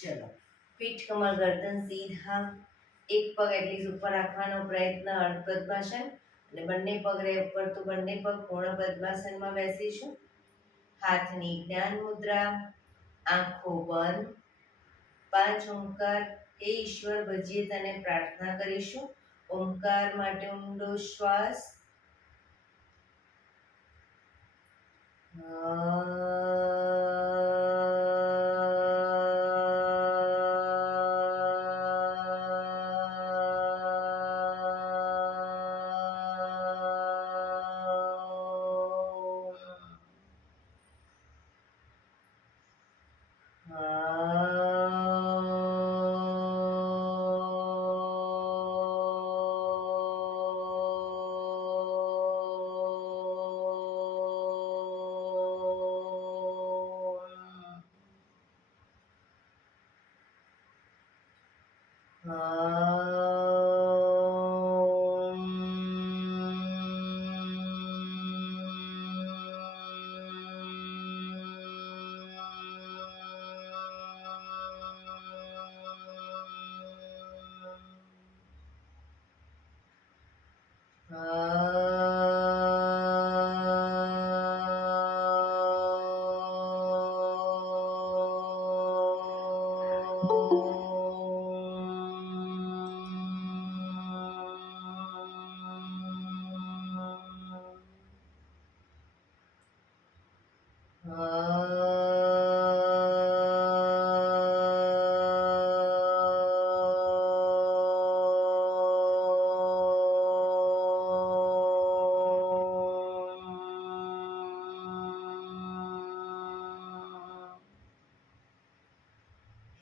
ચલો, પીઠ કમર ગરદન સીધા, એક પગ એટલી ઉપર રાખવાનો પ્રયત્ન, અર્ધ પદ્માસન, અને બંને પગ રહે ઉપર તો બંને પગ પૂર્ણ પદ્માસનમાં બેસીશું. હાથની જ્ઞાન મુદ્રા, આંખો બંધ, 5 ઓમકાર. હે ઈશ્વર, ભજીએ તને પ્રાર્થના કરીશું. ઓમકાર માટે ઊંડો શ્વાસ.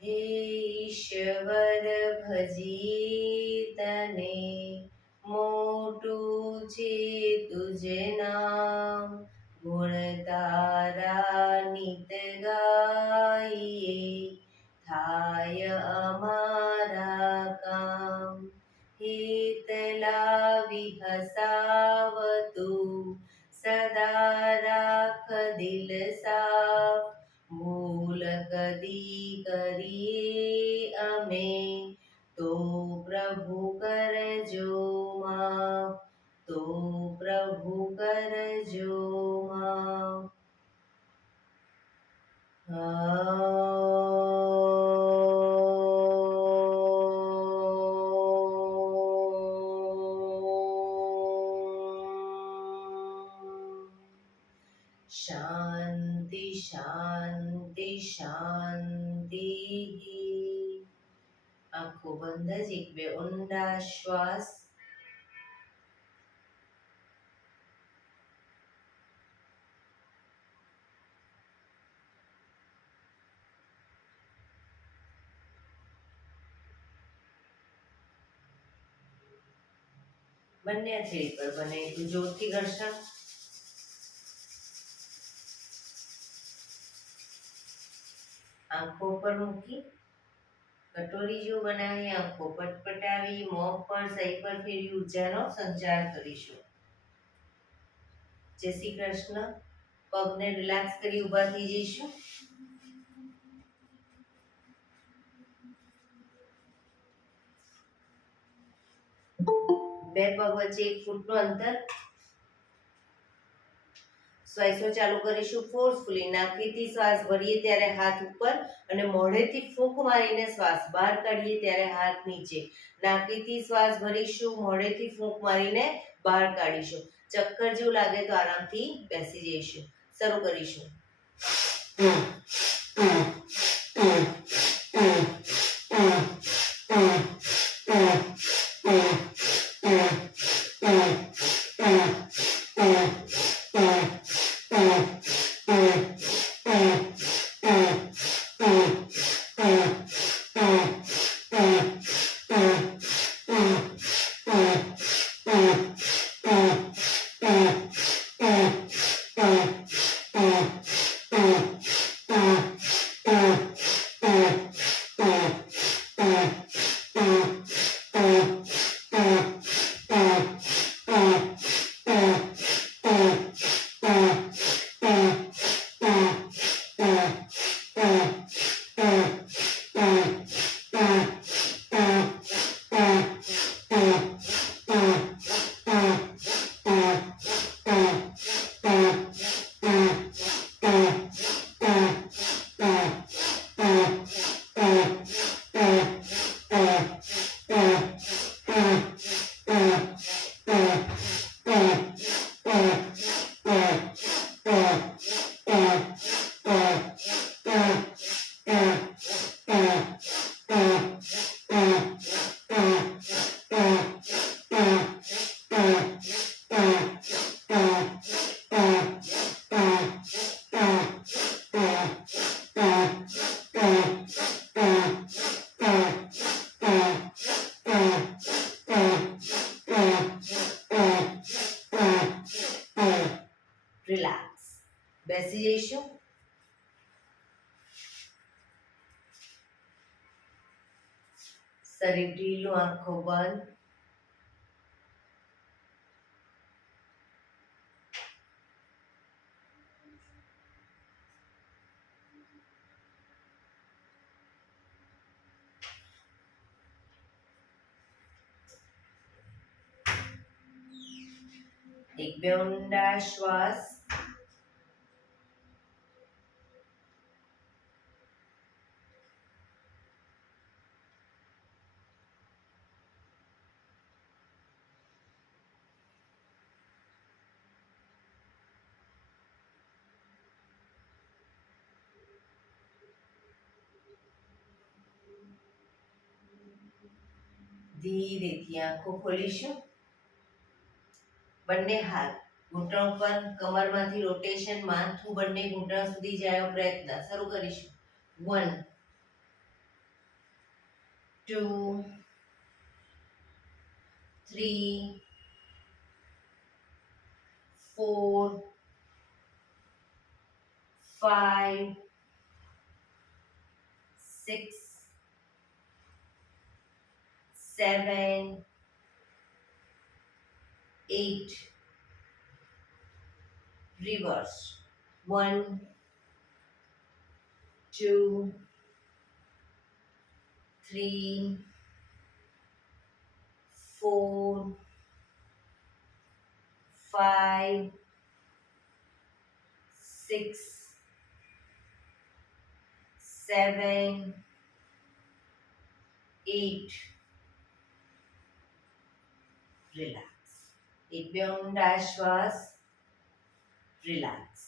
હે ઈશ્વર, ભજીએ તને, મોટું છે તુજ નામ. ગુણ તારા નિત ગાઈએ, થાય અમારા કામ. હિત લાવી હસાવતું, સદા રાખ દિલ સાફ. ભૂલ કદી કરીએ અમે, તો પ્રભુ કરજો માફ. તો પ્રભુ કરજો માફ. શાંતિ શાંતિ શાંતિ. આંખો બંધ જ, 1-2 ઊંડા શ્વાસ. બંને હથેળી પર બને એટલું જોરથી ઘર્ષણ. આંખો પર મૂકી કટોરી જો બનાવી, આંખો પટપટાવી, મોં પર સહી પર ફેરવી ઉર્જાનો સંચાર કરીશું. જય શ્રી કૃષ્ણ. પગને રિલેક્સ કરી ઊભા થઈ જઈશું. બે પગ વચ્ચે 1 ફૂટનું અંતર. શ્વાસો ચાલુ કરીશું ફોર્સફુલી. નાકથી શ્વાસ ભરીએ ત્યારે હાથ ઉપર, અને મોઢેથી ફૂંક મારીને શ્વાસ બહાર કાઢીએ ત્યારે હાથ નીચે. નાકથી શ્વાસ ભરીશું, મોઢેથી ફૂંક મારીને બહાર કાઢીશું. ચક્કર જેવું લાગે તો આરામથી બેસી જઈશું. શરૂ કરીશું. રિલેક્સ. બેસી જઈશું. શરીર ઢીલું, આંખો બંધ. એક બે ઊંડા શ્વાસ. ધીરેથી આંખો ખોલીશું. બંને હાથ ઘૂંટણ પર, કમરમાંથી રોટેશન, માથું બંને ઘૂંટણ સુધી જાય એવો પ્રયત્ન. શરૂ કરીશું. 1 2 3 4 5 6 7 8. Reverse. 1 2 3 4 5 6 7 8. Relax. એક બે ઊંડા શ્વાસ. રિલેક્સ.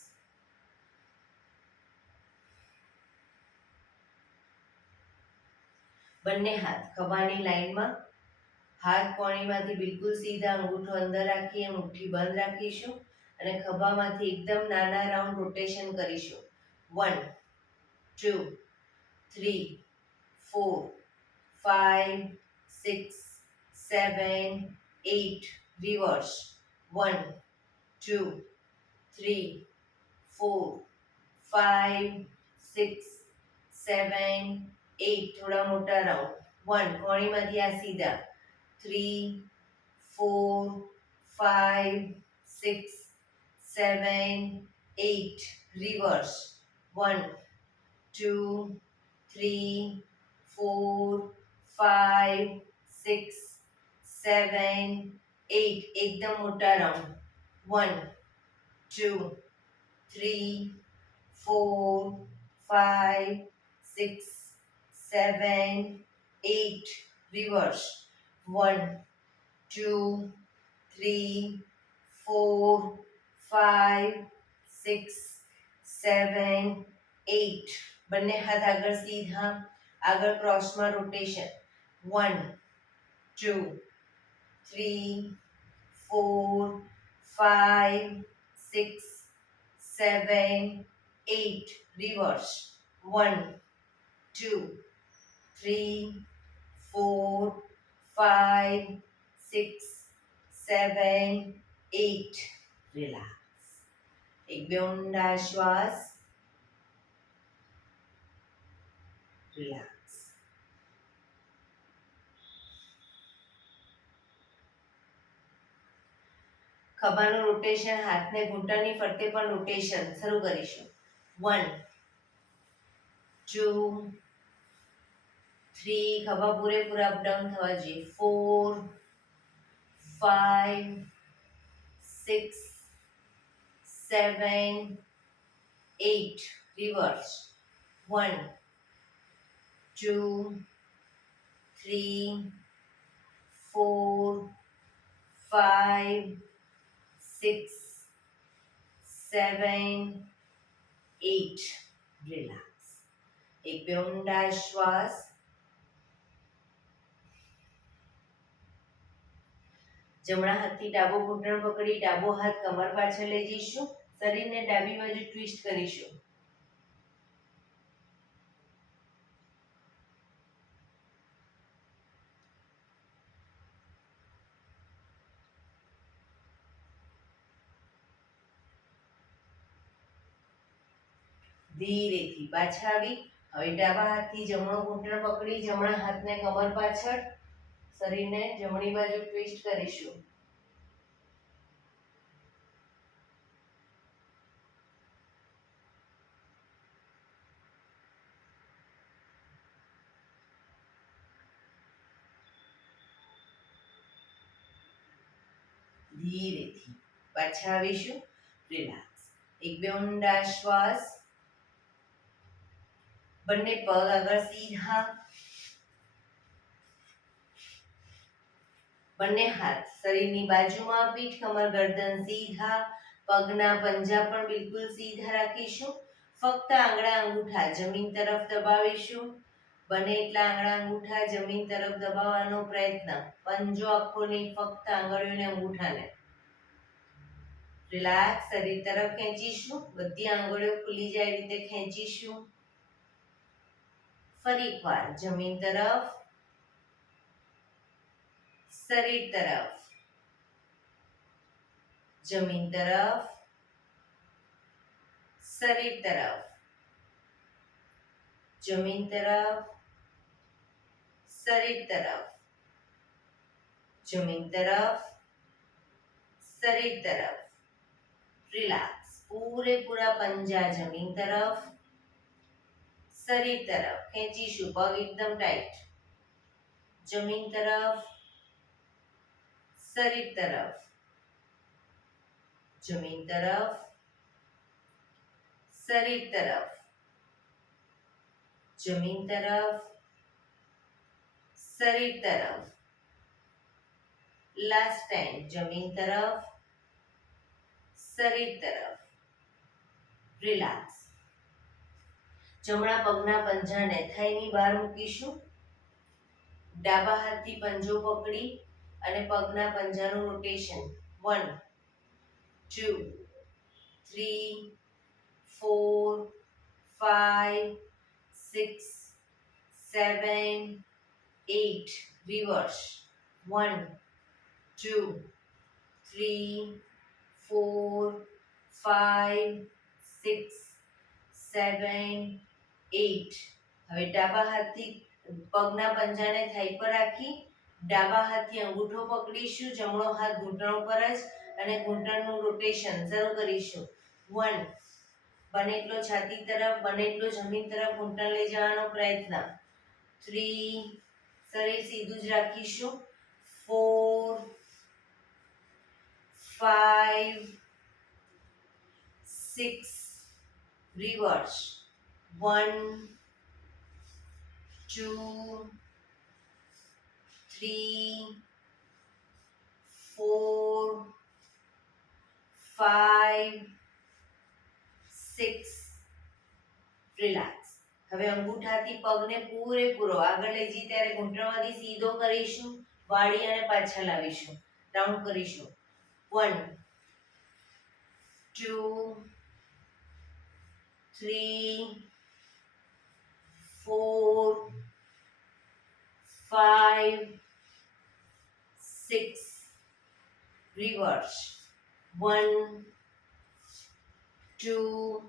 બંને હાથ ખભાની લાઈનમાં. હાથ કોણીમાંથી બિલકુલ સીધા, અંગૂઠો અંદર રાખીએ, મુઠ્ઠી બંધ રાખીશું અને ખભામાંથી એકદમ નાના રાઉન્ડ રોટેશન કરીશું. 1 2 3 4 5 6 7 8. Reverse. 1 2 3 4 5 6 7 8. થોડા મોટા રાઉન્ડ. 1 કોણીમાંથી આ સીધા. 3 4 5 6 7 8. Reverse. 1 2 3 4 5 6 7 8. એકદમ મોટા રાઉન્ડ. 1 2 3 4 5 6 7 8. Reverse. 1 2 3 4 5 6 7 8. બંને હાથ આગળ સીધા, આગળ ક્રોસમાં રોટેશન. 1 2 3 4 5 6 7 8. Reverse. 1 2 3 4 5 6 7 8. Relax. એક બે ઊંડા શ્વાસ. રિલેક્સ. ખભાનું રોટેશન, હાથને ઘૂંટણની ફરતે પણ રોટેશન. શરૂ કરીશું. 1 2 3. ખભા પૂરેપૂરા અપડાઉન થવા જોઈએ. 4 5 6 7 8. Reverse. 1 2 3 4 5 6 7 8. Relax. એક બે ઊંડા શ્વાસ. જમણા હાથથી ડાબો ઘૂંટણ પકડી ડાબો હાથ કમર પાછળ લઈ જઈશું. શરીરને ડાબી બાજુ ટ્વિસ્ટ કરીશું. ધીરેથી પાછા આવી. હવે ડાબા હાથથી જમણો ઘૂંટણ પકડી જમણા હાથને કમર પાછળ, શરીરને જમણી બાજુ ટ્વિસ્ટ કરીશું. ધીરેથી પાછા આવીશું. રિલેક્સ. એક બે ઊંડા શ્વાસ. બંને પગ આગળ સીધા. બંને હાથ શરીરની બાજુમાં, પીઠ કમર ગરદન સીધા. પગના પંજા પણ બિલકુલ સીધા રાખીશું. ફક્ત આંગળા અંગૂઠા જમીન તરફ દબાવીશું. બને એટલા આંગળા અંગૂઠા જમીન તરફ દબાવવાનો પ્રયત્ન. પંજો આખો નહીં, ફક્ત આંગળીઓને અંગૂઠાને. રિલેક્સ. શરીર તરફ ખેંચીશું. બધી આંગળીઓ ખુલી જાય રીતે ખેંચીશું. ફરી એકવાર જમીન તરફ, શરીર તરફ, જમીન તરફ, શરીર તરફ, જમીન તરફ, શરીર તરફ, જમીન તરફ, શરીર તરફ. રિલેક્સ. પૂરેપૂરા પંજા જમીન તરફ, શરીર તરફ ખેંચીશું. પગ એકદમ ટાઈટ. જમીન તરફ, શરીર તરફ, જમીન તરફ, શરીર તરફ, જમીન તરફ, શરીર તરફ. Last time. જમીન તરફ, શરીર તરફ. રિલેક્સ. જમણા પગના પંજાને થાઈની બહાર મૂકીશું. ડાબા હાથથી પંજો પકડી અને પગના પંજાનું રોટેશન. 1 2 3 4 5 6 7 8. રિવર્સ. 1 2 3 4 5 6 7 8. હવે ડાબા હાથથી પગના પંજાને થાઈ પર રાખી ડાબા હાથથી અંગૂઠો પકડીશું. જમણો હાથ ઘૂંટણ ઉપર જ અને ઘૂંટણનું રોટેશન શરૂ કરીશું. 1. બને એટલો છાતી તરફ, બને એટલો જમીન તરફ ઘૂંટણ લઈ જવાનો પ્રયત્ન. 3. શરીર સીધું જ રાખીશું. 4 5 6. રિવર્સ. 1 2 3 4 5 6. રિલેક્સ. હવે અંગૂઠાથી પગને પૂરેપૂરો આગળ લઈ જઈ ત્યારે ઘૂંટણમાંથી સીધો કરીશું. વાળી અને પાછા લાવીશું. રાઉન્ડ કરીશું. 1 2 3 4 5 6. રિવર્સ. 1 2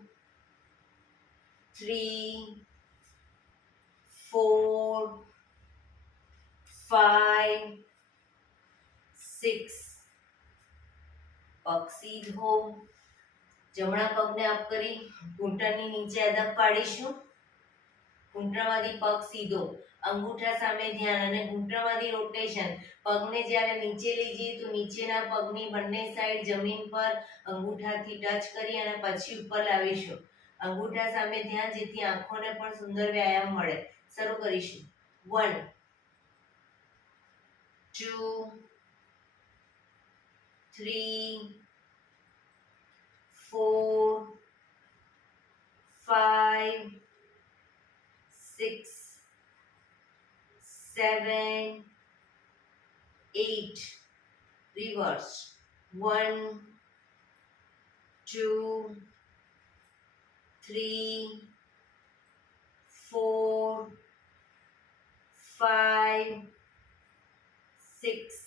3 4 5 6. પગ સીધો. જમણા પગને અપ કરી ઘૂંટણની નીચે અદબ પાડીશું. ઘૂંટણમાંથી પગ સીધો, અંગૂઠા સામે ધ્યાન અને ઘૂંટણમાંથી રોટેશન. પગને જ્યારે નીચે લઈ જઈએ તો નીચેના પગની બંને સાઈડ જમીન પર અંગૂઠાથી ટચ કરી અને પછી ઉપર લાવીશું. અંગૂઠા સામે ધ્યાન, જેથી આંખોને પણ સુંદર વ્યાયામ મળે. શરૂ કરીશું. 1 2 3 4 5 6 7 8. રિવર્સ. 1 2 3 4 5 6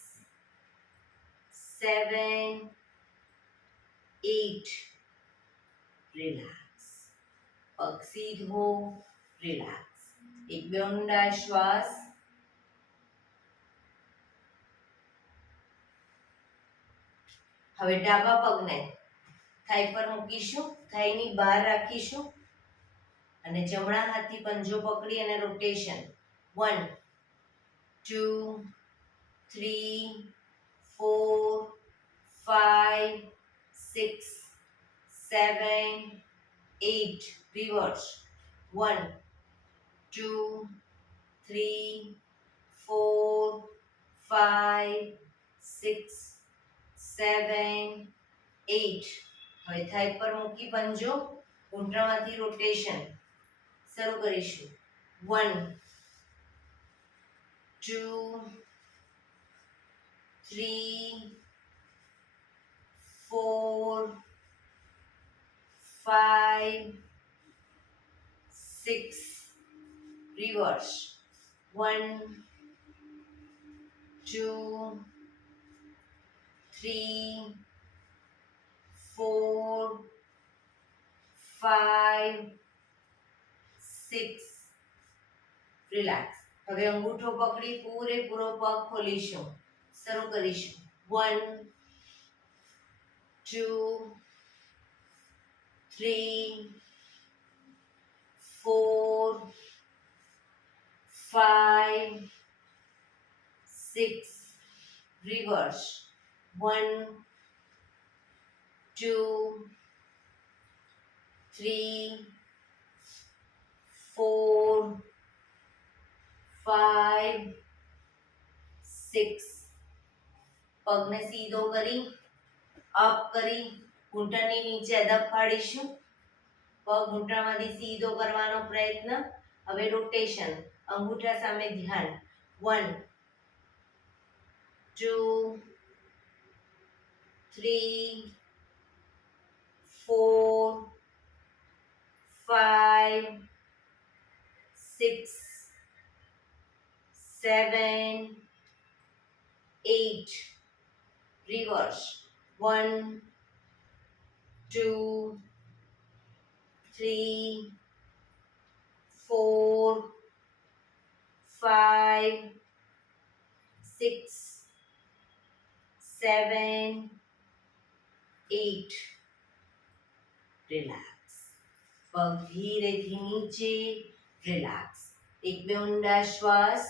7 8. રિલેક્સ. પગ સીધો, રિલેક્સ. એક બે ઊંડા શ્વાસ. હવે ડાબા પગને થાઈ પર મૂકીશું, થાઈની બહાર રાખીશું અને જમણા હાથથી પંજો પકડી અને રોટેશન. 1 2 3 4 5 6 7 8 રિવર્સ. 1 2 3 4 5 6 7 8. હવે થાઈ પર મૂકી પંજો, ઘૂંટણમાંથી રોટેશન શરૂ કરીશું. 1 2 3 4 5 6 રિવર્સ. 1 2 3 4 5 6 રિલેક્સ. હવે અંગૂઠો પકડી પૂરેપૂરો પગ ખોલીશું, શરૂ કરીશું. 1 2 3 4 5 6 રિવર્સ. 1 2 3 4 5 6. પગને સીધો કરી અપ કરી ઘૂંટણની નીચે અદબ પાડીશું. પગ ઘૂંટણમાંથી સીધો કરવાનો પ્રયત્ન. હવે રોટેશન, અંગૂઠા સામે ધ્યાન. 1 2 3 4 5 6 7 8 રિવર્સ. 1 2 3 4 5 6 7 8. રિલેક્સ. પગ ધીરેથી નીચે, રિલેક્સ. એક બે ઊંડા શ્વાસ.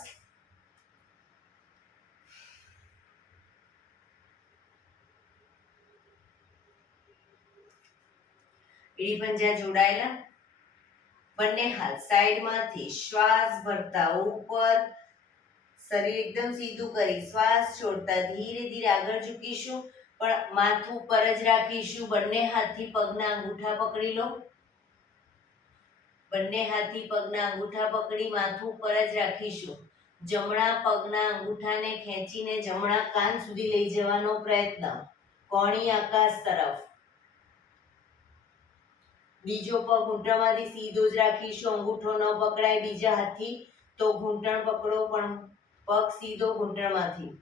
એડી પંજા જોડાયેલા. બંને હાથ સાઈડમાંથી શ્વાસ ભરતા ઉપર, શરીર એકદમ સીધું કરી શ્વાસ છોડતા ધીરે ધીરે આગળ ઝૂકીશું, પણ માથું પર જ રાખીશું. બંને હાથથી પગના અંગૂઠા પકડી લો. બંને હાથથી પગના અંગૂઠા પકડી માથું પર જ રાખીશું. જમણા પગના અંગૂઠાને ખેંચીને જમણા કાન સુધી લઈ જવાનો પ્રયત્ન, કોણી આકાશ તરફ. બીજો પગ ઘૂંટણમાંથી સીધો જ રાખીશું, અંગૂઠો ન પકડાય બીજા હાથથી તો ઘૂંટણ પકડો, પણ પગ સીધો ઘૂંટણમાંથી.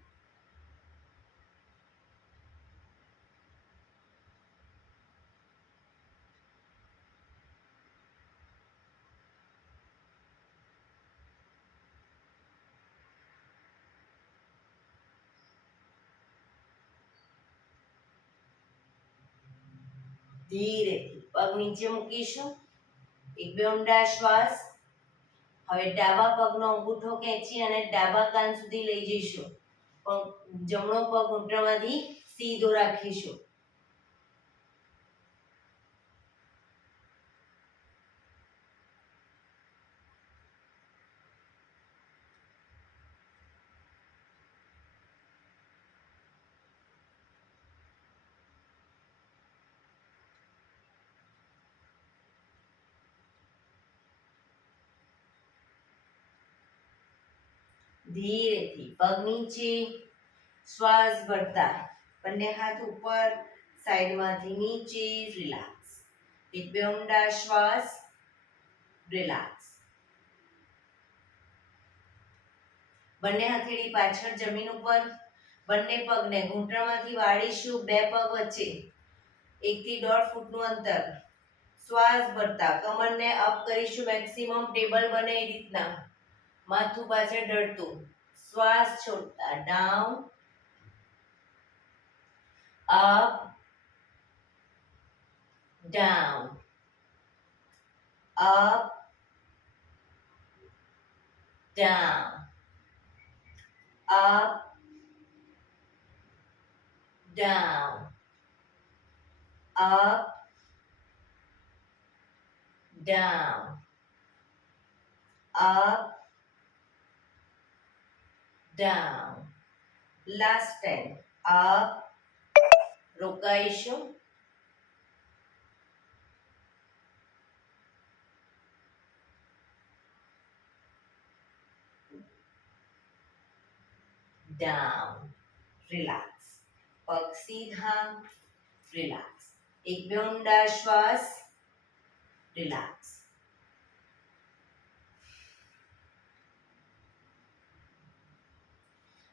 ધીરેથી પગ નીચે મૂકીશું. એક બે ઊંડા શ્વાસ. હવે ડાબા પગનો અંગૂઠો ખેંચી અને ડાબા કાન સુધી લઈ જઈશું, પણ જમણો પગ ઘૂંટણમાંથી સીધો રાખીશું. ધીરેથી પગ નીચે, શ્વાસ ભરતા બંને હાથ ઉપર, સાઈડમાંથી નીચે, રિલેક્સ. એક બે ઊંડા શ્વાસ, રિલેક્સ. બંને હથેળી પાછળ જમીન ઉપર, બંને પગને ઘૂંટણમાંથી વાળીશું. બે પગ વચ્ચે 1 થી 1.5 ફૂટનું અંતર. શ્વાસ ભરતા કમરને અપ કરીશું, મેક્સિમમ ટેબલ બને એ રીતના, માથું પાછળ ઢળતું. શ્વાસ છોડતા down, up, down, up, down, up, down, up, down, up, down. Last 10. Up, રોકાઈશું, down, relax. પગ સીધા, relax. એક બે ઊંડા શ્વાસ, relax.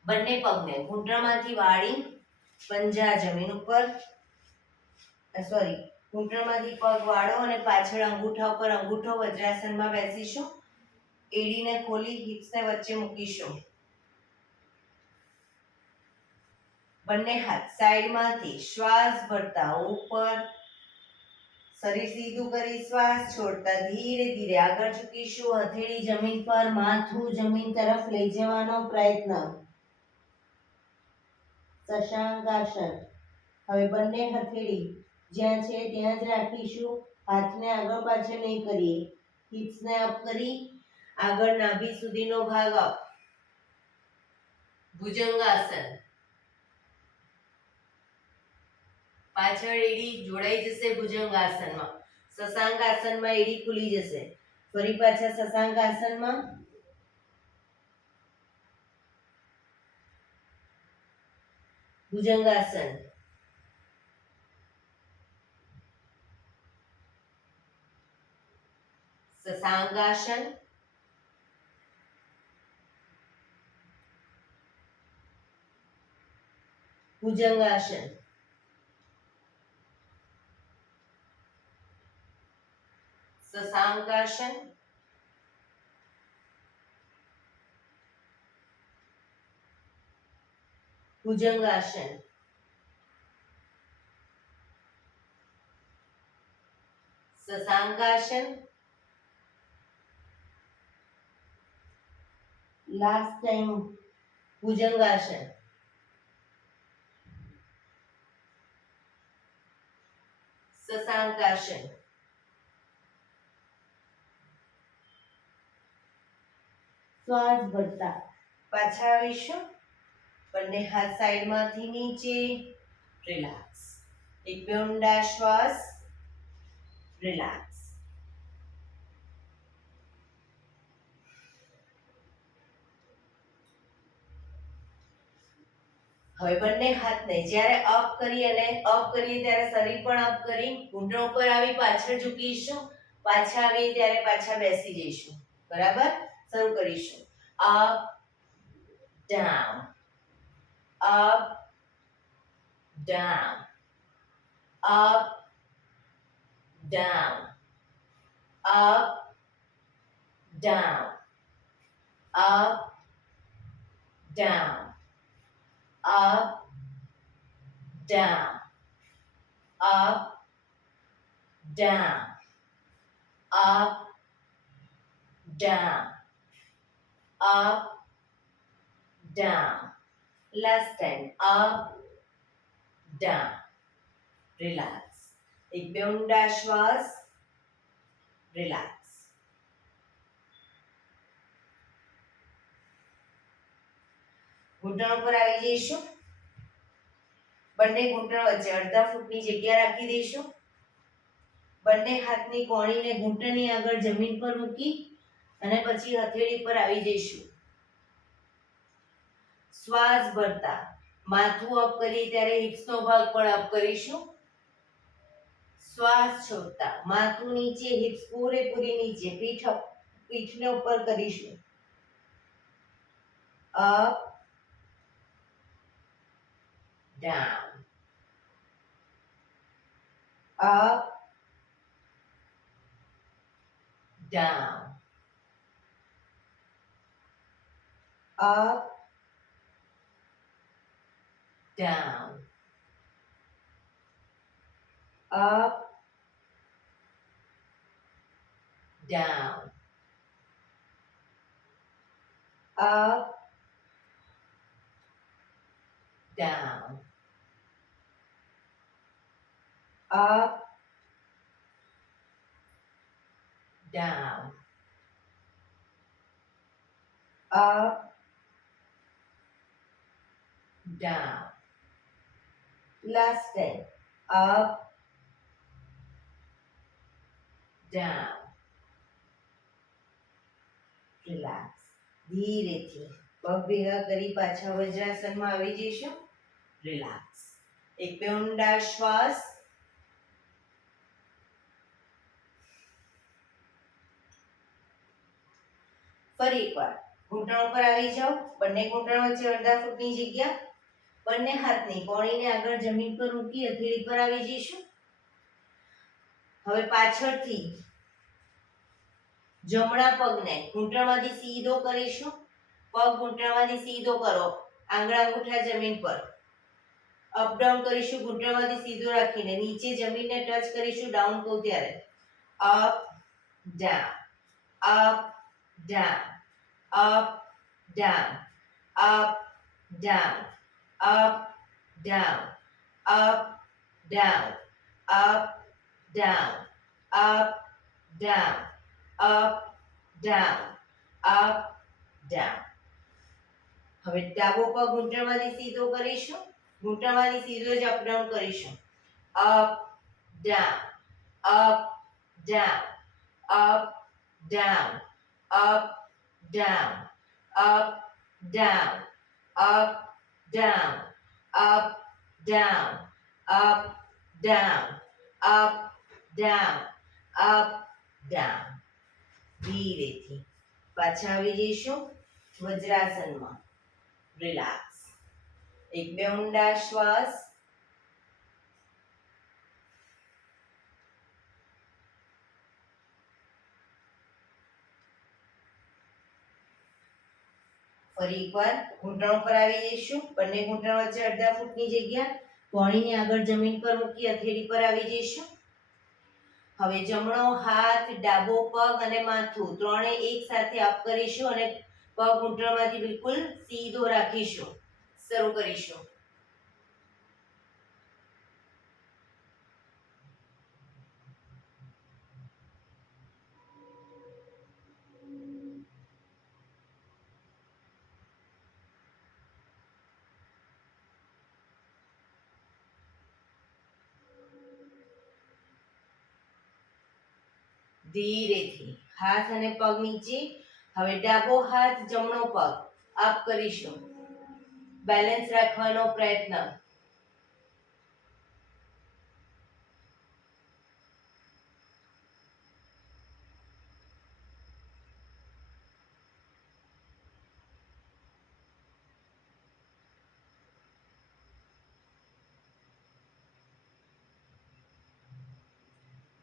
બંને પગને ઘૂંટણમાંથી વાળી પંજા જમીન ઉપર, સોરી, ઘૂંટણમાંથી પગ વાળો અને પાછળ અંગૂઠા ઉપર અંગૂઠો વજ્રાસનમાં બેસીશું. એડીને ખોલી હિપ્સને વચ્ચે મૂકીશું. બંને હાથ સાઈડમાંથી શ્વાસ ભરતા ઉપર, શરીર સીધું કરી શ્વાસ છોડતા ધીરે ધીરે આગળ ઝૂકીશું. હથેળી જમીન પર, માથું જમીન તરફ લઈ જવાનો પ્રયત્ન. શશાંકાસન. હવે બંને હથેળી જ્યાં છે ત્યાં જ રાખીશું. હાથને આગળ પાછળ નહીં કરીએ. હિપ્સને અપ કરી આગળ નાભી સુધીનો ભાગ અપ. ભુજંગાસન. પાછળ એડી જોડાઈ જશે ભુજંગાસનમાં. શશાંકાસનમાં એડી ખુલી જશે. ફરી પાછા શશાંકાસનમાં. ભુજંગાસન. શશાંકાસન. ભુજંગાસન. શશાંકાસન. ભુજંગાસન. શશાંકાસન. લાસ્ટ ટાઈમ ભુજંગાસન. શશાંકાસન. શ્વાસ ભરતા પાછા આવીશું. બંને હાથ સાઈડમાંથી નીચે, રિલેક્સ. એક બે ઊંડા શ્વાસ, રિલેક્સ. હવે બંને હાથને જ્યારે અપ કરી અને અપ કરીએ ત્યારે શરીર પણ અપ કરી ઘૂંટણ ઉપર આવી પાછળ ઝૂકીશું. પાછા આવીએ ત્યારે પાછા બેસી જઈશું. બરાબર? શરૂ કરીશું. Up, down, up, down, up, down, up, down, up, down, up, down, up, down, up, down, up, down. Last time. Up, down. Relax. એક બે ઊંડા શ્વાસ, રિલેક્સ. ઘૂંટણ ઉપર આવી જઈશું. બંને ઘૂંટણ વચ્ચે અડધા ફૂટની જગ્યા રાખી દઈશું. બંને હાથની કોણીને ઘૂંટણની આગળ જમીન પર મૂકી અને પછી હથેળી પર આવી જઈશું. શ્વાસ ભરતા માથું અપ કરીએ ત્યારે હિપ્સનો ભાગ પણ અપ કરીશું. શ્વાસ છોડતા માથું નીચે, હિપ્સ પૂરેપૂરી નીચે, પીઠને ઉપર કરીશું. Up, down, up, down, up, down, up, down, up, down, up, down, up, down. Last time. Up, down. Relax. ધીરેથી પગ ભેગા કરી પાછા વજ્રાસનમાં આવી જઈશું. રિલેક્સ. એક બે ઊંડા શ્વાસ. ફરી એકવાર ઘૂંટણ ઉપર આવી જાઓ. બંને ઘૂંટણ વચ્ચે અડધા ફૂટની જગ્યા. બંને હાથની કોણીને આગળ જમીન પર મૂકી હથેળી પર આવી જઈશું. હવે પાછળથી જમણા પગને ઘૂંટણમાંથી સીધો કરીશું. પગ ઘૂંટણમાંથી સીધો કરો. આંગળા અંગૂઠા જમીન પર. અપ ડાઉન કરીશું ઘૂંટણમાંથી સીધો રાખીને. નીચે જમીનને ટચ કરીશું ડાઉન કહું ત્યારે. Up down, up down, up down, up down, up down, up down, up down, up down, up, down, up, down. હવે ડાબો પગ ઘૂંટણમાંથી સીધો કરીશું. ઘૂંટણમાંથી સીધો જ અપ ડાઉન કરીશું. up, down, up, down, up, down, up, down, up, down, up, down, up, down, up, down, up, down, up, down. ધીરેથી પાછા આવી જઈશું વજ્રાસનમાં. રિલેક્સ. એક બે ઊંડા શ્વાસ. ફરી એકવાર ઘૂંટણ ઉપર આવી જઈશું. બંને ઘૂંટણ વચ્ચે અડધા ફૂટની જગ્યા. કોણીને આગળ જમીન પર મૂકી હથેળી પર આવી જઈશું. હવે જમણો હાથ, ડાબો પગ અને માથું ત્રણે એક સાથે અપ કરીશું અને પગ ઘૂંટણમાંથી બિલકુલ સીધો રાખીશું. શરૂ કરીશું. ધીરેથી હાથ અને પગ નીચે. હવે ડાબો હાથ, જમણો પગ અપ કરીશું. બેલેન્સ રાખવાનો પ્રયત્ન.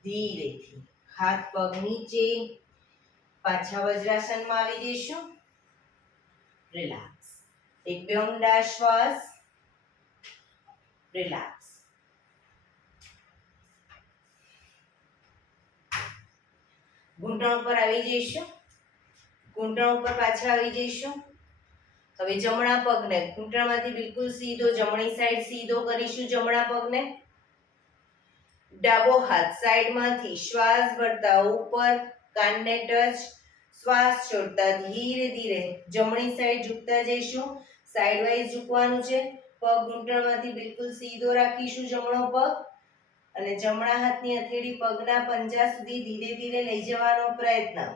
ધીરેથી હાથ પગ નીચે. પાછા વજ્રાસનમાં આવી જઈશું. રિલેક્સ. એક બે ઊંડા શ્વાસ. રિલેક્સ. ઘૂંટણ ઉપર આવી જઈશું. ઘૂંટણ ઉપર પાછા આવી જઈશું. હવે જમણા પગને ઘૂંટણમાંથી બિલકુલ સીધો જમણી સાઈડ સીધો કરીશું. જમણા પગને ડાબો હાથ સાઈડમાંથી શ્વાસ ભરતા ઉપર કાનને ટચ. શ્વાસ છોડતા ધીરે ધીરે જમણી સાઈડ ઝૂકતા જઈશું. સાઈડ વાઇઝ ઝૂકવાનું છે. પગ ઘૂંટણમાંથી બિલકુલ સીધો રાખીશું જમણો પગ અને જમણા હાથની હથેળી પગના પંજા સુધી ધીરે ધીરે લઈ જવાનો પ્રયત્ન.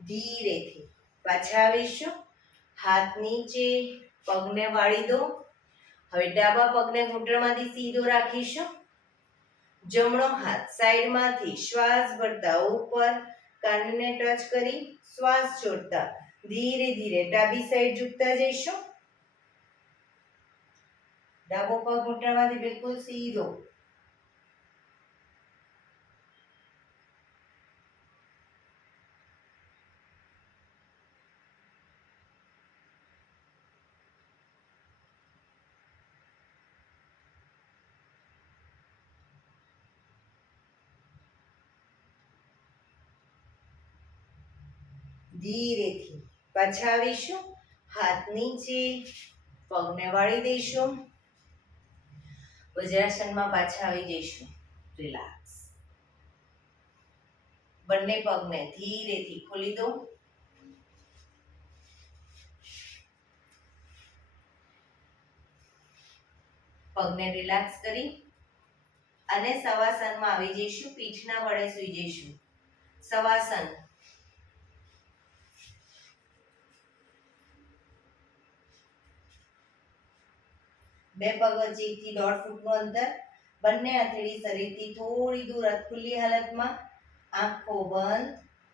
ધીરેથી પાછા આવીશું. હાથ નીચે, પગને વાળી દો. હવે ડાબા પગને ઘૂંટણમાંથી સીધો રાખીશું. જમણો હાથ સાઈડમાંથી શ્વાસ ભરતા ઉપર કાનને ટચ કરી શ્વાસ છોડતા ધીરે ધીરે ડાબી સાઈડ ઝૂકતા જઈશું. ડાબો પગ ઘૂંટણમાંથી બિલકુલ સીધો. ધીરેથી પાછા આવીશું. હાથ નીચે, પગને વાળી દઈશું. વજ્રાસનમાં પાછા આવી જઈશું. રિલેક્સ. બંને પગને ધીરેથી ખોલી દો. પગને રિલેક્સ કરી અને શવાસનમાં આવી જઈશું. પીઠના વડે સૂઈ જઈશું. શવાસન. બે પગ વચ્ચે 1 થી 1.5 ફૂટનું અંતર. બંને હથેળી શરીરથી થોડી દૂર ખુલ્લી હાલતમાં. આંખો બંધ.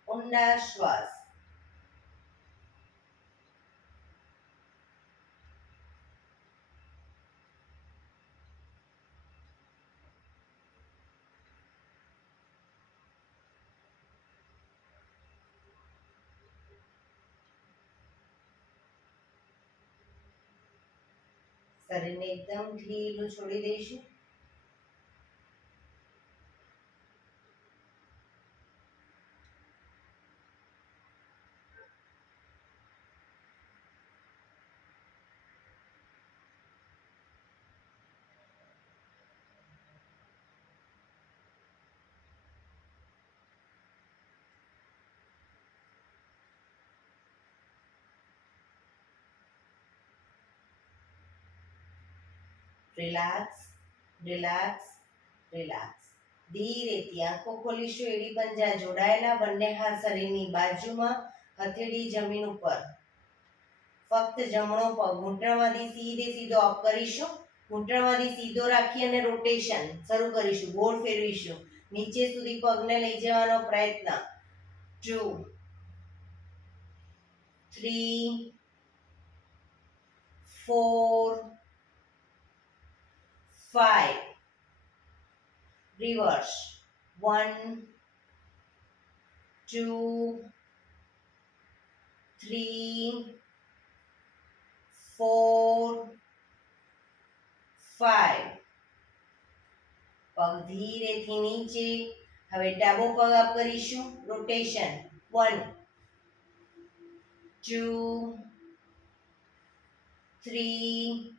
ઊંડા શ્વાસ. શરીરને એકદમ ઢીલું છોડી દઈશું. Relax, relax, relax. ધીરેથી આંખો ખોલીશું. એડી પંજા જોડાયેલા. બંને હાથ શરીરની બાજુમાં. હથેળી જમીન ઉપર. ફક્ત જમણો પગ ઘૂંટણમાંથી સીધો અપ કરીશું. ઘૂંટણમાંથી સીધો રાખી અને રોટેશન શરૂ કરીશું. ગોળ ફેરવીશું. નીચે સુધી પગને લઈ જવાનો પ્રયત્ન. 2 3 4 5. Reverse. 1 2 3 4 5. પગ ધીરેથી નીચે. હવે ડાબો પગ અપ કરીશું. રોટેશન. 1 2 3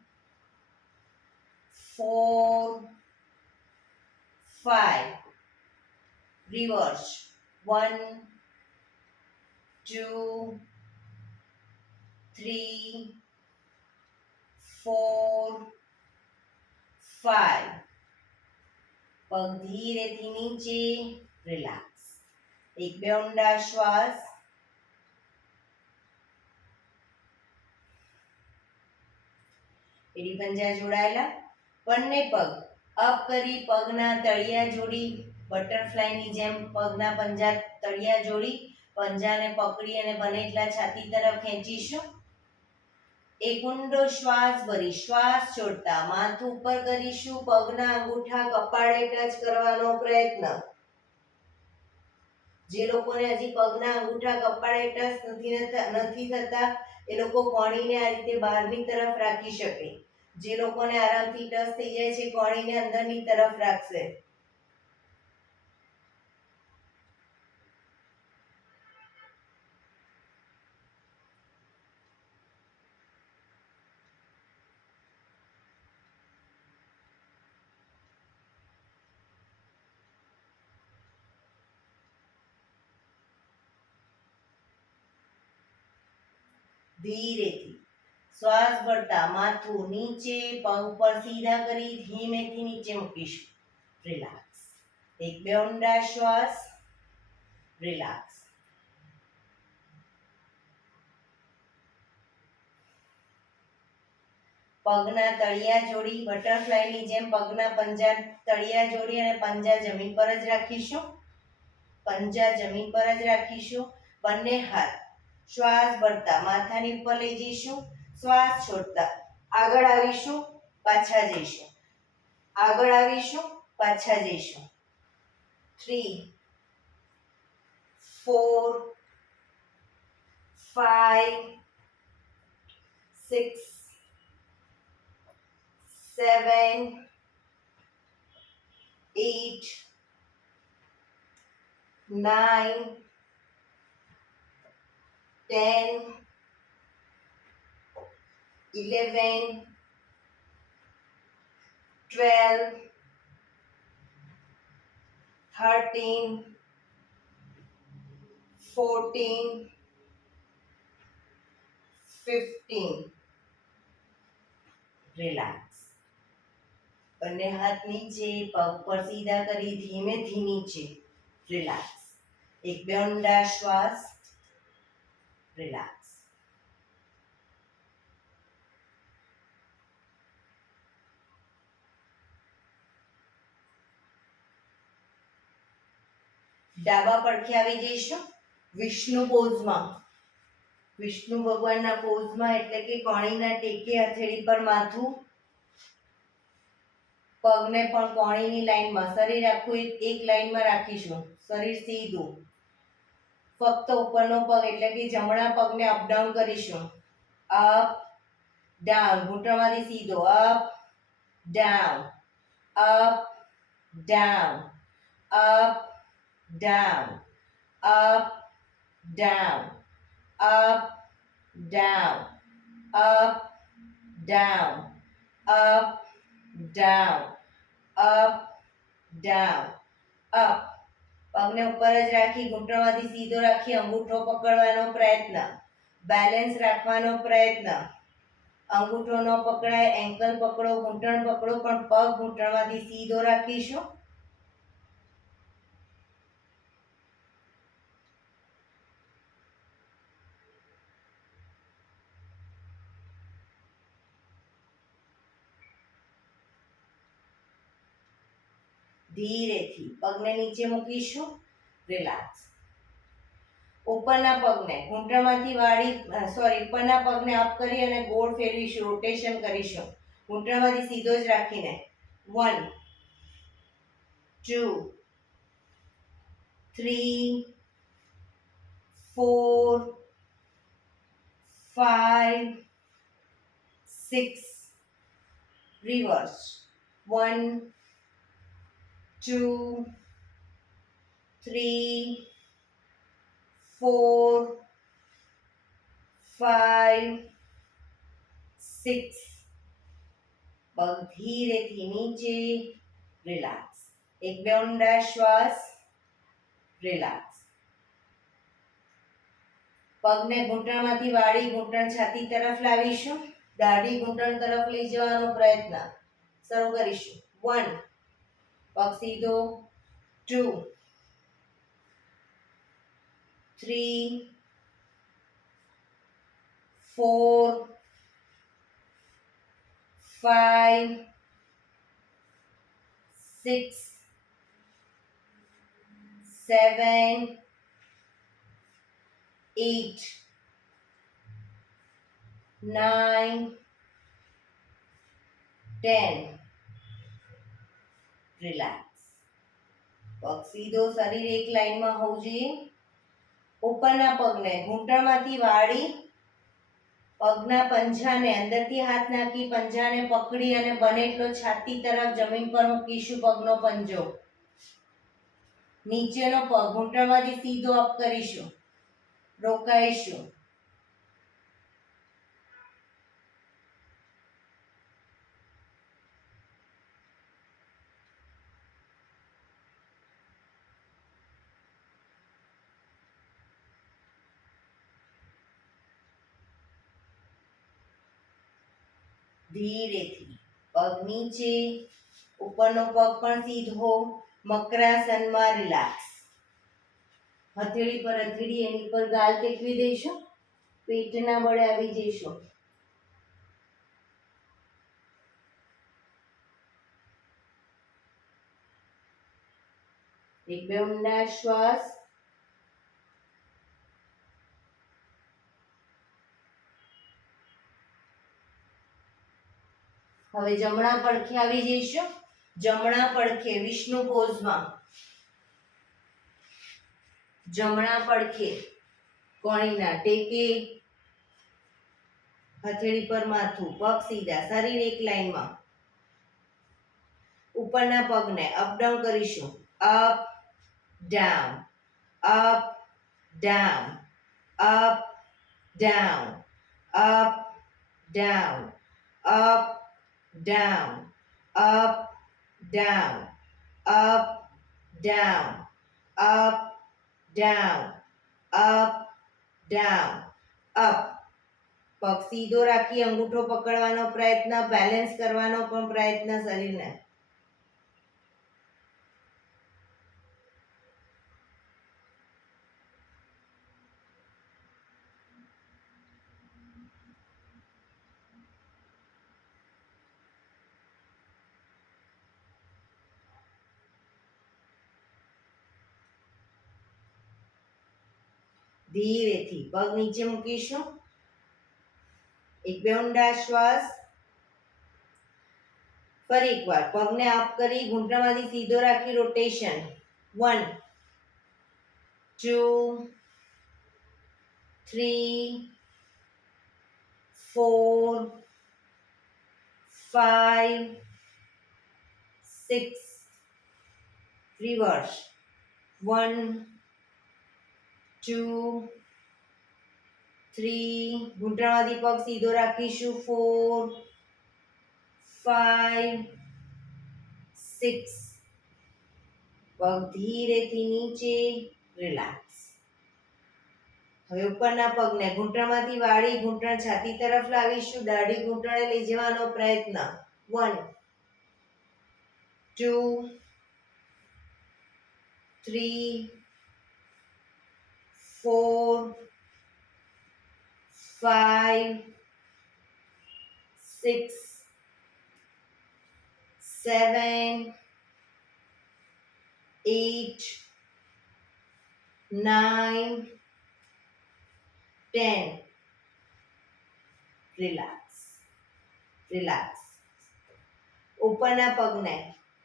4 5. Reverse. 1 2 3 4 5. પગ ધીરેથી નીચે. રિલેક્સ. એક બે ઊંડા શ્વાસ. એડી પંજા જોડાયેલા. બંને પગ અપ કરી પગના તળિયા જોડી. બટરફ્લાયની જેમ પગના પંજા તળિયા જોડી પંજાને પકડી અને બને એટલા છાતી તરફ ખેંચીશું. એક ઊંડો શ્વાસ ભરી શ્વાસ છોડતા માથું ઉપર કરીશું. પગના અંગૂઠા કપાળે ટચ કરવાનો પ્રયત્ન. જે લોકોને હજી પગના અંગૂઠા કપાળે ટચ નથી થતા એ લોકો કોણીને આ રીતે બહારની તરફ રાખી શકે. જે લોકોને આરામથી ટચ થઈ જાય છે કોણીને અંદરની તરફ રાખશે. ધીરેથી શ્વાસ ભરતા માથું નીચે. પગ ઉપર સીધા કરી ધીમેથી નીચે મૂકીશું. રિલેક્સ. એક બે ઊંડા શ્વાસ. રિલેક્સ. પગના તળિયા જોડી બટરફ્લાયની જેમ પગના પંજા તળિયા જોડી અને પંજા જમીન પર જ રાખીશું. પંજા જમીન પર જ રાખીશું. બંને હાથ શ્વાસ ભરતા માથાની ઉપર લઈ જઈશું. શ્વાસ છોડતા આગળ આવીશું, પાછા જઈશું. આગળ આવીશું, પાછા જઈશું. 3 4 5 6 7 8 9 10 11 12 13 14 15. રિલેક્સ. બંને હાથ નીચે, પગ પર સીધા કરી ધીમેથી નીચે. રિલેક્સ. એક બે ઊંડા શ્વાસ. રિલેક્સ. ડાબા પડખે આવી જઈશું વિષ્ણુ પોઝમાં. વિષ્ણુ ભગવાનના પોઝમાં એટલે કે કોણીના ટેકે હથેળી પર માથું, પગને પણ કોણીની લાઈનમાં, શરીર આખું એક લાઈનમાં રાખીશું. શરીર સીધું. ફક્ત ઉપરનો પગ એટલે કે જમણા પગને અપ ડાઉન કરીશું. Up down. ઘૂંટણમાંથી સીધો. Up down, up down, up down, up down, up down, up down, up down, up down, up. પગને ઉપર જ રાખી ઘૂંટણમાંથી સીધો રાખી અંગૂઠો પકડવાનો પ્રયત્ન. બેલેન્સ રાખવાનો પ્રયત્ન. અંગૂઠો ન પકડાય, એન્કલ પકડો, ઘૂંટણ પકડો, પણ પગ ઘૂંટણમાંથી સીધો રાખીશું. ધીરેથી પગને નીચે મૂકીશું. રિલેક્સ. ઉપરના પગને ઘૂંટણમાંથી વાળી ઉપરના પગને અપ કરી અને ગોળ ફેરવીશું, રોટેશન કરીશું. ઘૂંટણમાંથી સીધો જ રાખીને. 1 2 3 4 5 6. રિવર્સ. 1 2 3 4 5 6. પગ ધીરેથી નીચે. રિલેક્સ. એક બે ઊંડા શ્વાસ. રિલેક્સ. પગને ઘૂંટણમાંથી વાળી ઘૂંટણ છાતી તરફ લાવીશું. દાઢી ઘૂંટણ તરફ લઈ જવાનો પ્રયત્ન. શરૂ કરીશું. 1 પગ સીધો. 2 3 4 5 6 7 8 9 10. રિલેક્સ. પગ સીધો, શરીર એક લાઈનમાં હોવું જોઈએ. ઉપરના પગને ઘૂંટણમાંથી વાળી પગના પંજાને અંદરથી હાથ નાખી પંજાને પકડી અને બને એટલો છાતી તરફ જમીન પર મૂકીશું. પગનો પંજો નીચેનો પગ ઘૂંટણમાંથી સીધો અપ કરીશું. રોકાઈશું. ધીરેથી પગ નીચે, ઉપરનો પગ પણ સીધો. મકરાસનમાં. રિલેક્સ. હથેળી પર હથેળી એની પર ગાલ ટેકવી દઈશું. પેટના બળે આવી જઈશું. એક બે ઊંડા શ્વાસ. હવે જમણા પડખે આવી જઈશું. જમણા પડખે વિષ્ણુ પોઝમાં. જમણા પડખે કોણીના ટેકે, હથેળી પર માથું, પગ સીધા, શરીર એક લાઈનમાં. ઉપરના પગને અપ ડાઉન કરીશું. Up down, up down, up down, up down, up down, up down, up down, up down, up down, up. પગ સીધો રાખી અંગૂઠો પકડવાનો પ્રયત્ન, બેલેન્સ કરવાનો પણ પ્રયત્ન શરીરને. ધીરેથી પગ નીચે મૂકીશું. એક બે ઊંડા શ્વાસ. ફરી એકવાર પગને અપ કરી ઘૂંટણમાંથી સીધો રાખી રોટેશન. 1 2 3 4 5 6. રિવર્સ. 1 2 3. ઘૂંટણમાંથી પગ સીધો રાખીશું. 4 5 6. પગ ધીરેથી નીચે. રિલેક્સ. હવે ઉપરના પગને ઘૂંટણમાંથી વાળી ઘૂંટણ છાતી તરફ લાવીશું. દાઢી ઘૂંટણે લઈ જવાનો પ્રયત્ન. 1 2 3 4 5 6 7 8 9 10. Relax, relax. ઉપરના પગને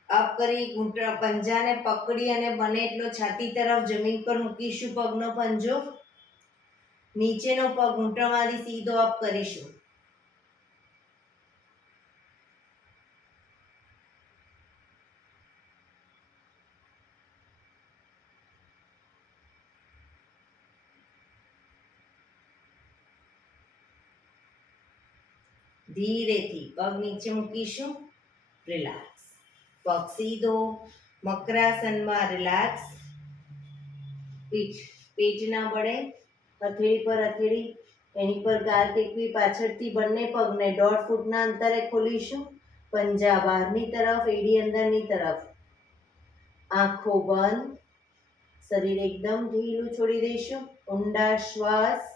અપ કરી ઘૂંટણ પંજાને પકડી અને બને એટલો છાતી તરફ જમીન પર મૂકીશું. પગનો પંજો નીચેનો પગ ઘૂંટણમાંથી સીધો અપ કરીશું. ધીરેથી પગ નીચે મૂકીશું. રિલેક્સ. પગ સીધો મકરાસનમાં. રિલેક્સ. પેટ ના બળે. હથેળી પર હથેળી, એની પર ગાલ ટેકવી. પાછળથી બંને પગને 1.5 ફૂટના અંતરે ખોલીશું. પંજા બહારની તરફ, એડી અંદરની તરફ. આંખો બંધ. શરીર એકદમ ઢીલું છોડી દઈશું. ઊંડા શ્વાસ.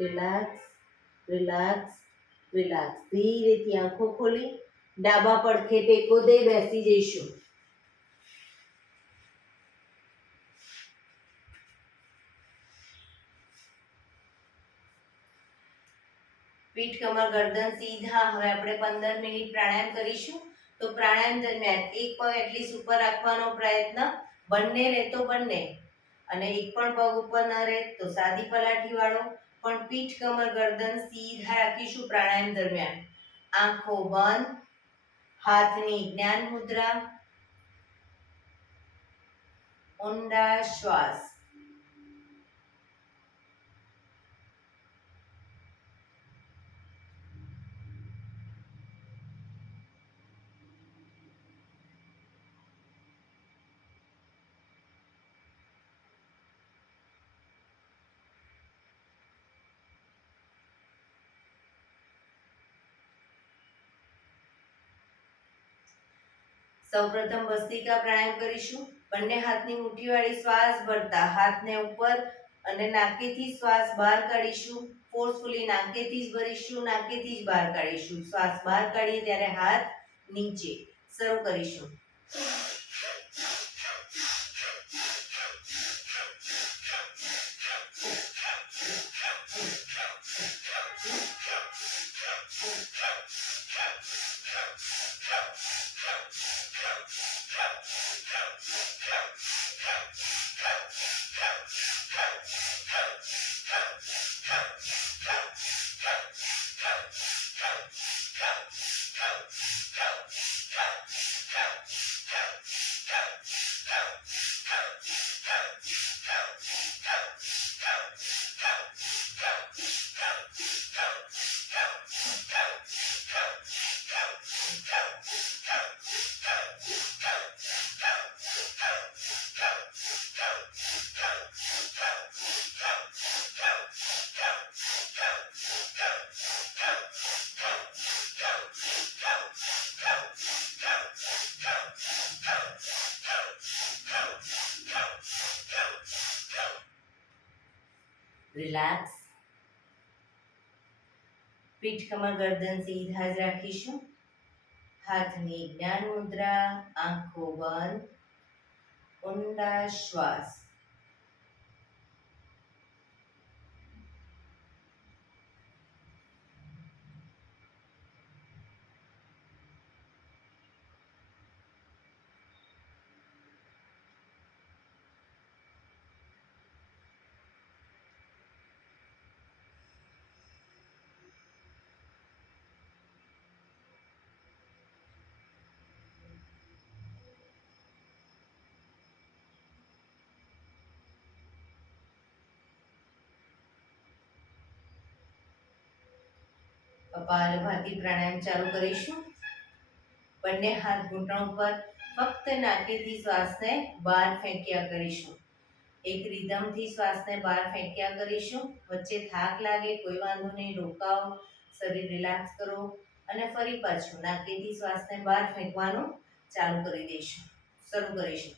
Relax, relax, relax. ધીરેથી આંખો ખોલી ડાબા પડખે ટેકો દઈ બેસી જઈશું. પીઠ, કમર, ગરદન સીધા. હવે આપણે 15 મિનિટ પ્રાણાયામ કરીશું. તો પ્રાણાયામ દરમિયાન એક પગ એટલીસ્ટ ઉપર રાખવાનો પ્રયત્ન. બંને રહે તો બંને, અને એક પણ પગ ઉપર ન રહે તો સાદી પલાઠી વાળો. પણ પીઠ કમર ગરદન સીધા રાખીશું પ્રાણાયામ દરમિયાન. આંખો બંધ, હાથની જ્ઞાન મુદ્રા, ઊંડા શ્વાસ. સૌપ્રથમ ભસ્ત્રિકા પ્રાણાયામ કરીશું. બંને હાથની મુઠ્ઠીવાળી શ્વાસ ભરતા હાથને ઉપર અને નાકેથી શ્વાસ બહાર કાઢીશું. ફોર્સફુલી નાકેથી જ ભરીશું, નાકેથી જ બહાર કાઢીશું. શ્વાસ બહાર કાઢીએ ત્યારે હાથ નીચે. શરૂ કરીશું. રિલેક્સ. પીઠ કમર ગરદન સીધા જ રાખીશું. હાથની જ્ઞાન મુદ્રા, આંખો બંધ, ઊંડા શ્વાસ. કપાલભાતિ પ્રાણાયામ ચાલુ કરીશું. બંને હાથ ઘૂંટણ ઉપર, ફક્ત નાકેથી શ્વાસને બહાર ફેંક્યા કરીશું. એક રિધમથી શ્વાસને બહાર ફેંક્યા કરીશું. વચ્ચે થાક લાગે કોઈ વાંધો નહીં, રોકાઓ, શરીર રિલેક્સ કરો અને ફરી પાછું નાકેથી શ્વાસને બહાર ફેંકવાનું ચાલુ કરી દઈશું. શરૂ કરીશું.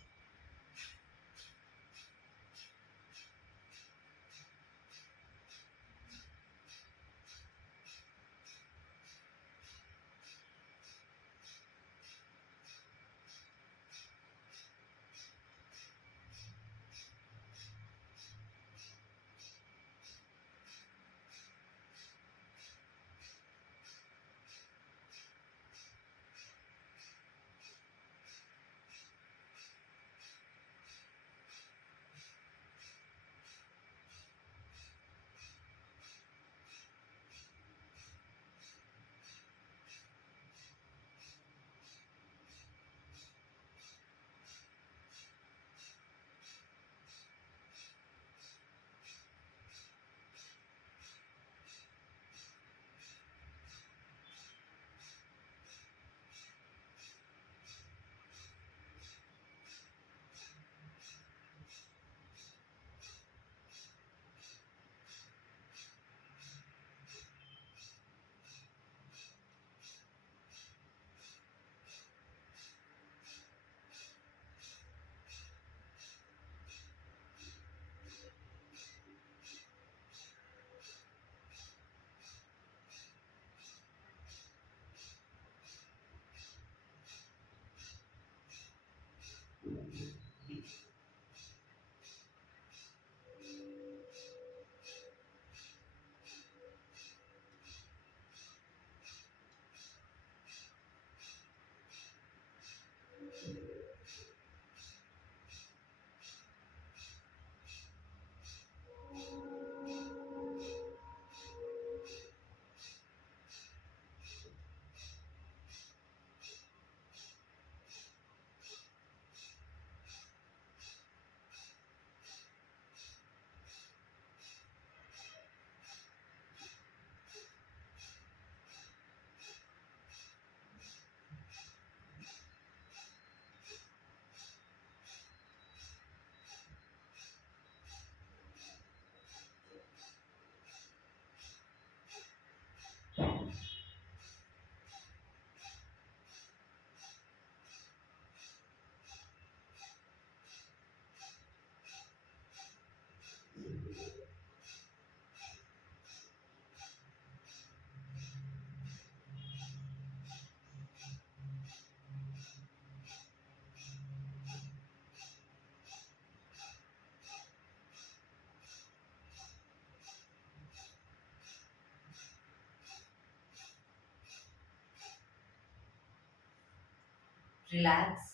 relax.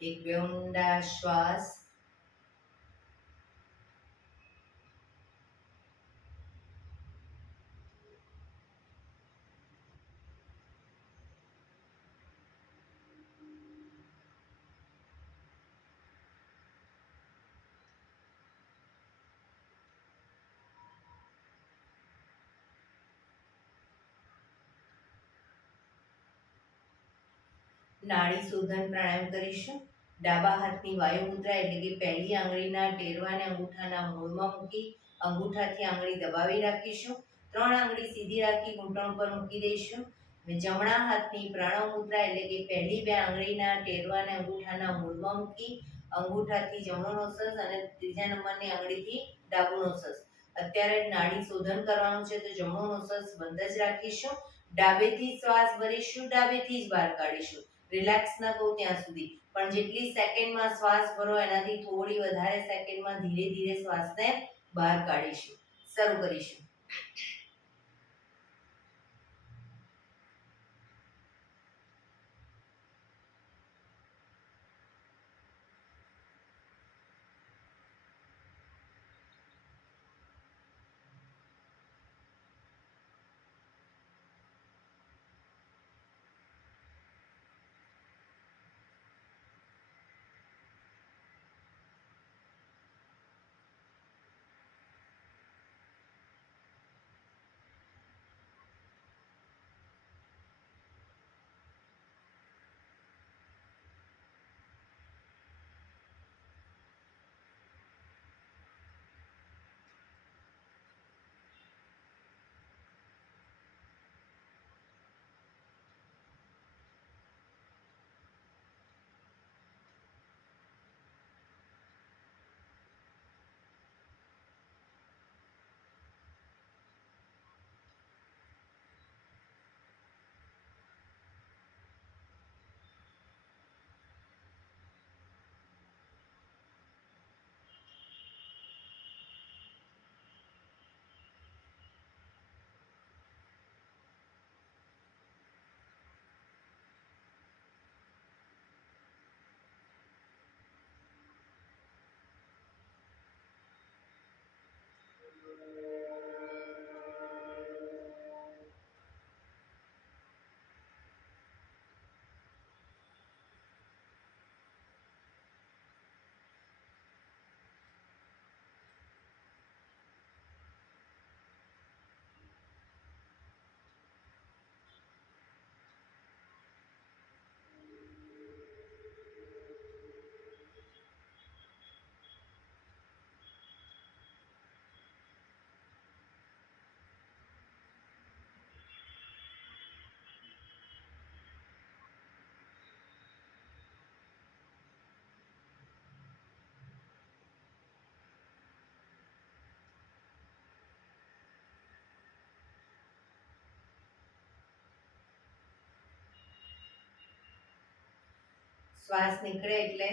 એક બે ઊંડા શ્વાસ. નાડી શોધન પ્રાણાયામ કરીશું. ડાબા હાથની વાયુ મુદ્રા એટલે કે પહેલી આંગળીના ટેરવાને અંગૂઠાના મૂળમાં મૂકી અંગૂઠાથી આંગળી દબાવી રાખીશું. 3 આંગળી સીધી રાખી ઘૂંટણ પર મૂકી દઈશું. જમણા હાથની પ્રણવ મુદ્રા એટલે કે પહેલી 2 આંગળીના ટેરવાને અંગૂઠાના મૂળમાં મૂકી અંગૂઠાથી જમણો નોસસ અને ત્રીજા નંબરની આંગળીથી ડાબુ નોસસ. અત્યારે નાડી શોધન કરવાનું છે તો જમણો નોસસ બંધ જ રાખીશું. ડાબેથી શ્વાસ ભરીશું, ડાબેથી જ બહાર કાઢીશું. રિલેક્સ ન કહું ત્યાં સુધી, પણ જેટલી સેકન્ડમાં શ્વાસ ભરો એનાથી થોડી વધારે સેકન્ડમાં ધીરે ધીરે શ્વાસને બહાર કાઢીશું. શરૂ કરીશું. શ્વાસ નીકળે એટલે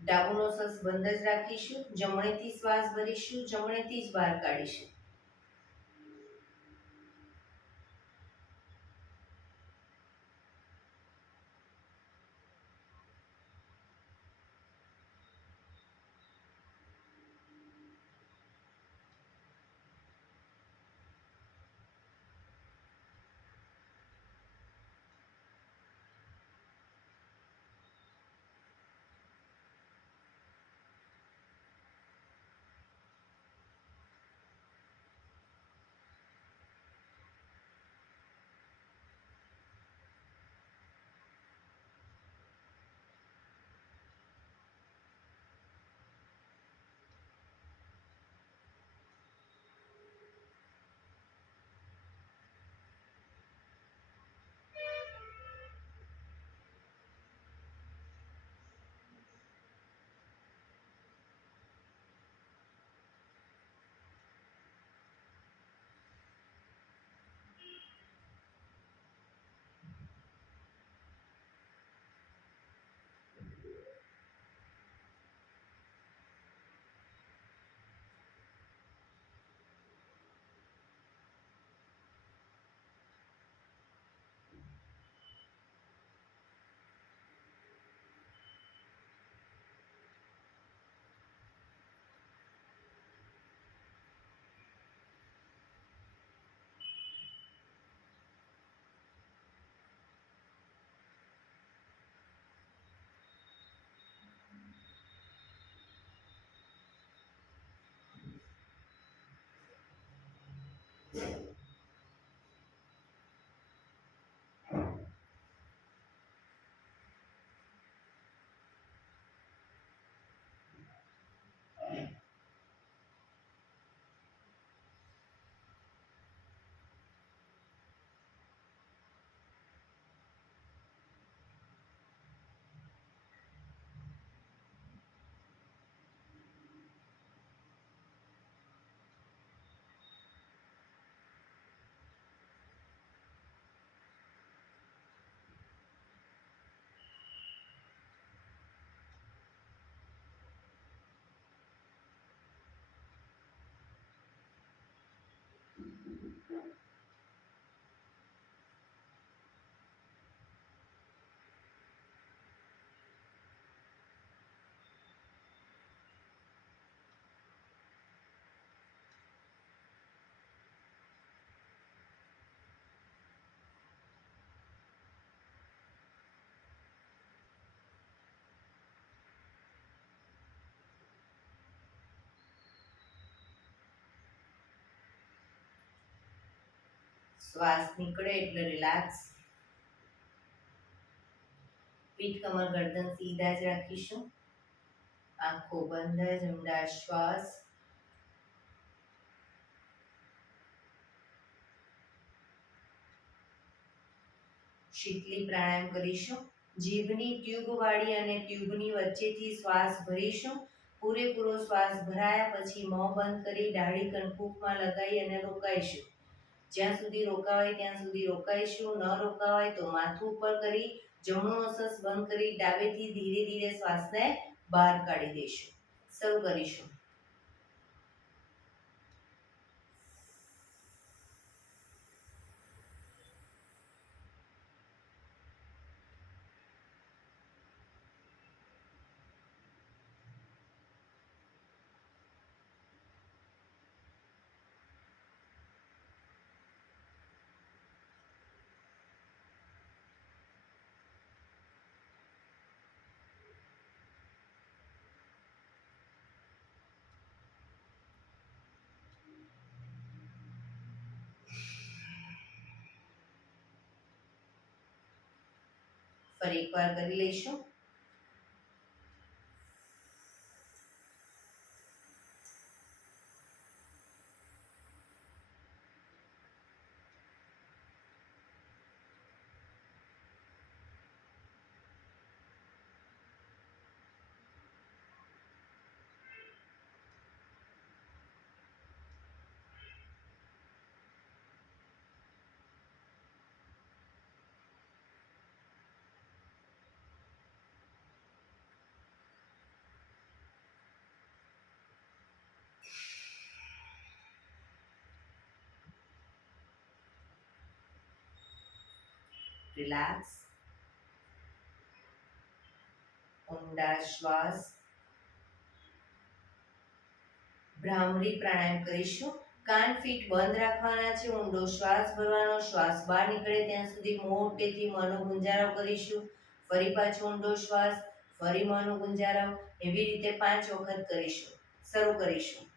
ડાબુ નોસસ બંધ જ રાખીશું. જમણેથી શ્વાસ ભરીશું, જમણેથી જ બહાર કાઢીશું. શ્વાસ નીકળે એટલે રિલેક્સ. પીઠ કમર ગરદન સીધા જ રાખીશું. આંખો બંધ જ ઊંડા શ્વાસ. શીતલી પ્રાણાયામ કરીશું. જીભની ટ્યુબ વાળી અને ટ્યુબની વચ્ચેથી શ્વાસ ભરીશું. પૂરેપૂરો શ્વાસ ભરાયા પછી મોં બંધ કરી દાઢી કણકુકમાં લગાવી અને રોકાઈશું. જ્યાં સુધી રોકાવાય ત્યાં સુધી રોકાઈશું. ન રોકાવાય તો માથું ઉપર કરી જમણું નસસ બંધ કરી ડાબેથી ધીરે ધીરે શ્વાસને બહાર કાઢી દઈશું. શરૂ કરીશું. ફરી એકવાર કરી લઈશું. રિલેક્સ. ઊંડા શ્વાસ. ભ્રામરી પ્રાણાયામ કરીશું. કાન ફીટ બંધ રાખવાના છે. ઊંડો શ્વાસ ભરવાનો. શ્વાસ બહાર નીકળે ત્યાં સુધી મોટેથી મોંનો ગુંજારો કરીશું. ફરી પાછો ઊંડો શ્વાસ. ફરી મોંનો ગુંજારો. એવી રીતે 5 વખત કરીશું. શરૂ કરીશું.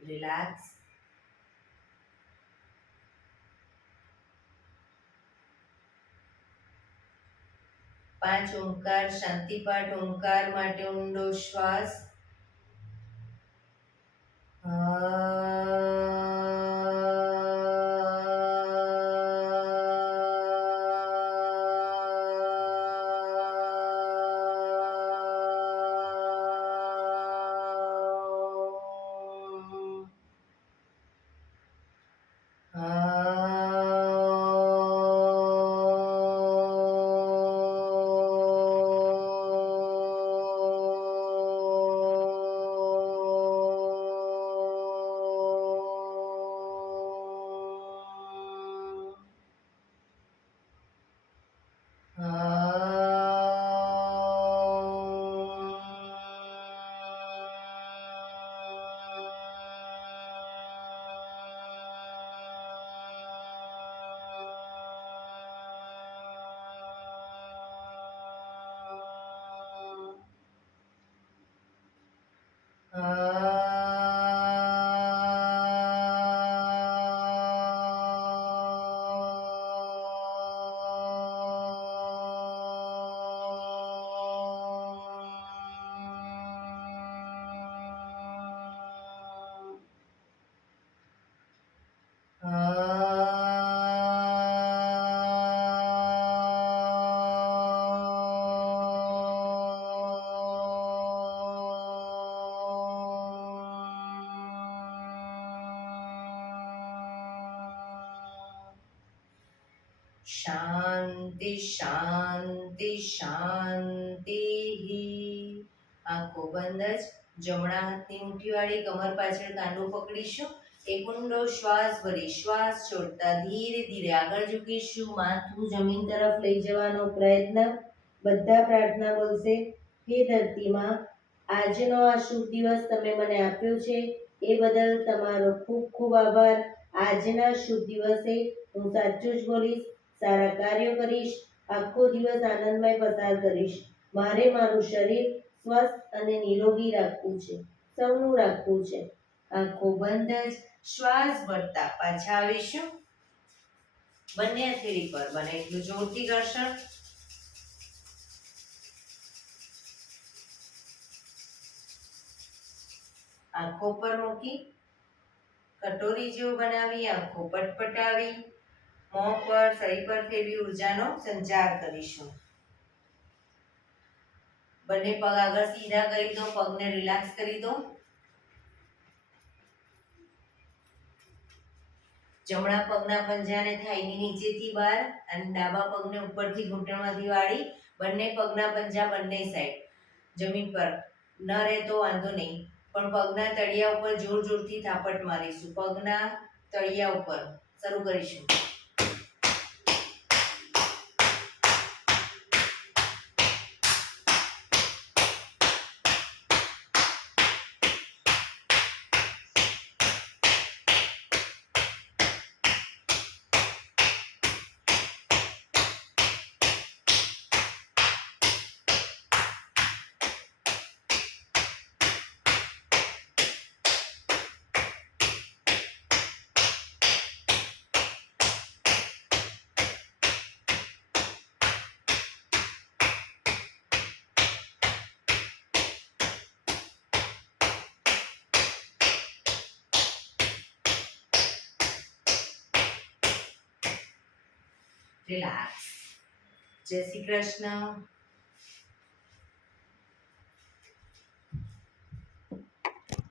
રિલેક્સ. પાંચ ઓમકાર શાંતિપાઠ. ઓમકાર માટે ઊંડો શ્વાસ. શાંતિ શાંતિ શાંતિ. આંખો બંધ જ જમણા હાથની મુઠ્ઠીવાળી કમર પાછળ કાંડું પકડીશું. એક ઊંડો શ્વાસ ભરી શ્વાસ છોડતા ધીરે ધીરે આગળ ઝૂકીશું. માથું જમીન તરફ લઈ જવાનો પ્રયત્ન. બધા પ્રાર્થના બોલશે. હે ધરતીમાં, આજનો આ શુભ દિવસ તમે મને આપ્યો છે એ બદલ તમારો ખૂબ ખૂબ આભાર. આજના શુભ દિવસે હું સાચું જ બોલીશ, સારા કાર્યો કરીશ, આખો દિવસ આનંદમય પસાર કરીશ. મારે મારું શરીર સ્વસ્થ અને નિરોગી રાખવું છે, સૌનું રાખવું છે. આંખો બંધ જ શ્વાસ ભરતા પાછા આવીશું. બંને હથેળી પર બને એટલું જોરથી ઘર્ષણ. આંખો પર મૂકી કટોરી જેવું બનાવી આંખો પટપટાવી મોં પર શરીર પર ફેરવી ઉર્જાનો સંચાર કરીશું. બંને પગ આગળ સીધા કરી દો, પગને રિલેક્સ કરી દો. જમણા પગના પંજાને થાઈની નીચેથી બહાર અને ડાબા પગને ઉપરથી ઘૂંટણમાંથી વાળી બંને પગના પંજા બંને સાઈડ જમીન પર ન રહે તો વાંધો નહીં, પણ પગના તળિયા ઉપર જોર જોરથી થાપટ મારીશું. પગના તળિયા ઉપર શરૂ કરીશું. રિલેક્સ. જય શ્રી કૃષ્ણ.